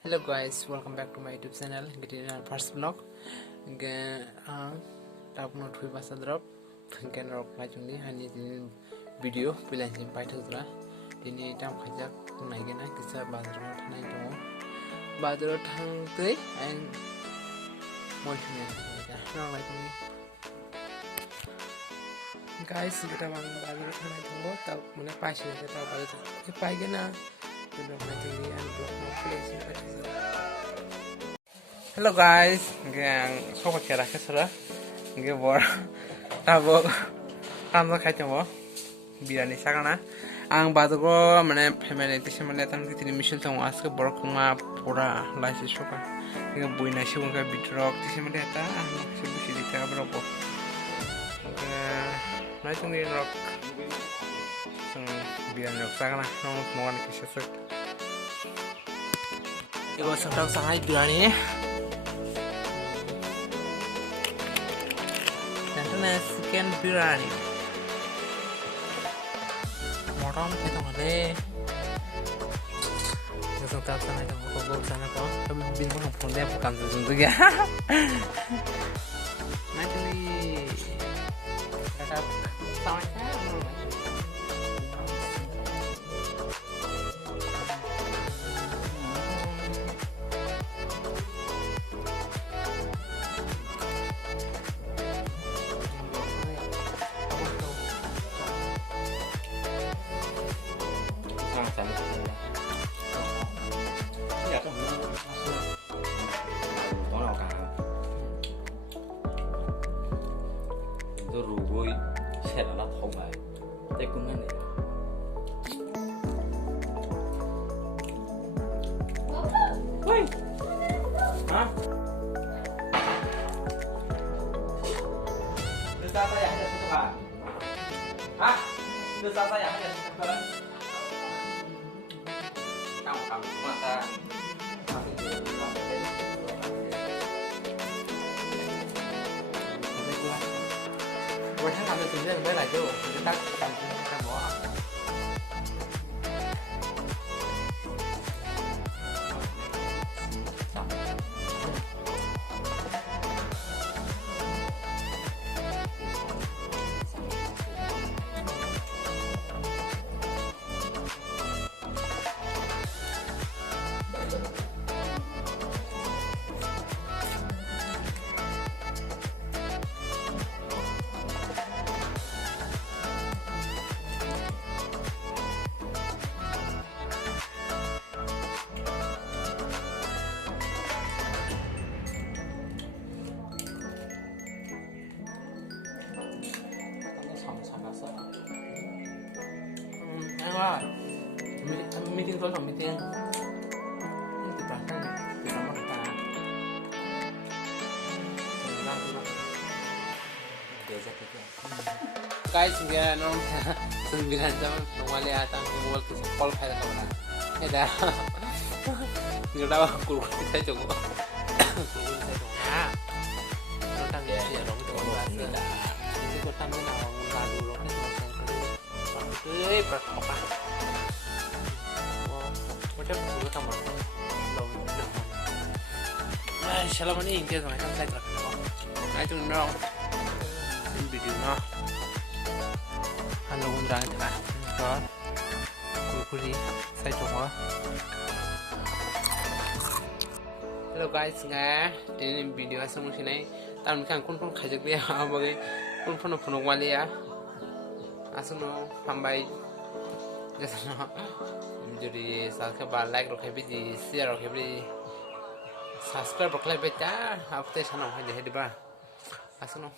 Hello guys, welcome back to my YouTube channel. Get in our first vlog. Tap not we basa drop. Can rock my chungi. I need video. Pilan jim pai thudra. Ini tam khajak nai gena kisa bazar ma thanai dong. Bazar thang tei and moi chungi. Nang lai chungi. Guys, kita bang bazar thanai dong. Tap mune pai sih kita bazar. Pai gena. Hello guys, yang sok kira kesera, bor, tabok, kamu kayak apa? Biryani sakana, ang badugo mana family itu sih mana tentang itu misal tahu aske borok ma pura lagi suka, bui nasi unga bidrok itu sih mana ta, sih dikira berapa? Nasi unga rok, biryani rok sakana, nong kisah sek. Ibu sedang sangat biryani. Dan chicken biryani. Moram itu ada. Sedang sangat itu kok sana kok. Tapi bingung pun dia bukan sesuatu ya. Nanti tetap sama. Tôi rủ vui sẽ là không phải đây cũng là này ui hả đưa ra tay hay là chúng ta hả đưa ra tay hay là chúng ta cầm chúng ta Buat saya ambil sendiri boleh lah jo, kita kita bawa. Wah, meeting tuh sama meeting. Ini kita kan kita mau kita. biasa gitu Guys, dia normal 9 jam normal ya tang mobile ke call file ka na. Eda. Ngira kurkur kita coba. Kurkur kita coba. Tang dia ya dong itu bahasa. Ini kok tang na lalu lo kan ơi bật học à có chấp cũng có một đầu ai sao mà đi kia rồi không sai được ai chung nó in video nó anh luôn đang thả đó cô đi sai chung quá. Hello guys nghe đến video xong rồi này tao mình càng con khai trực đi à bởi con phun ngoài đi à asal hambai jadi jadi subscribe like rokai biji share rokai biji subscribe rokai beta apa teh sana hanya hedi ba asal